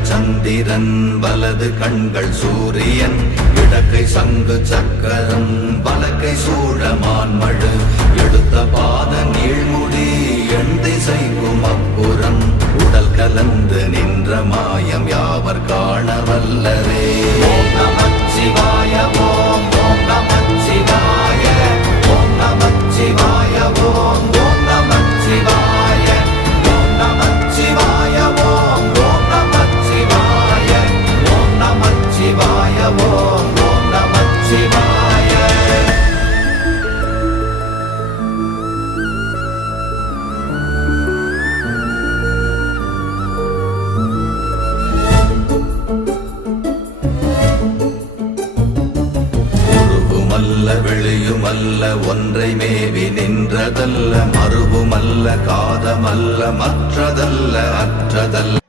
இடங்கள் சந்திரன் வலது கண்கள் சூரியன் இடக்கை சங்கு சக்கரம் வலக்கை சூழமான்மழு எடுத்த பாத நீழ்முடி எண் திசைக்கும் அப்புறம் உடல் கலந்து நின்ற மாயம் யாவர் காண வல்லரே. ஓம் நமச்சிவாய ஓம் ஓம் நமச்சிவாய ஓம் நமச்சிவாய ஓம் ஓம் நமச்சிவாய ஓம் நமச்சிவாய ஓம் ஓம் நமச்சிவாய ஓம் நமச்சிவாய ஓம் ஓம் நமச்சிவாய. வெளியுமல்ல ஒன்றை மேவி நின்றதல்ல மறுவுமல்ல காதமல்ல மற்றதல்ல அற்றதல்ல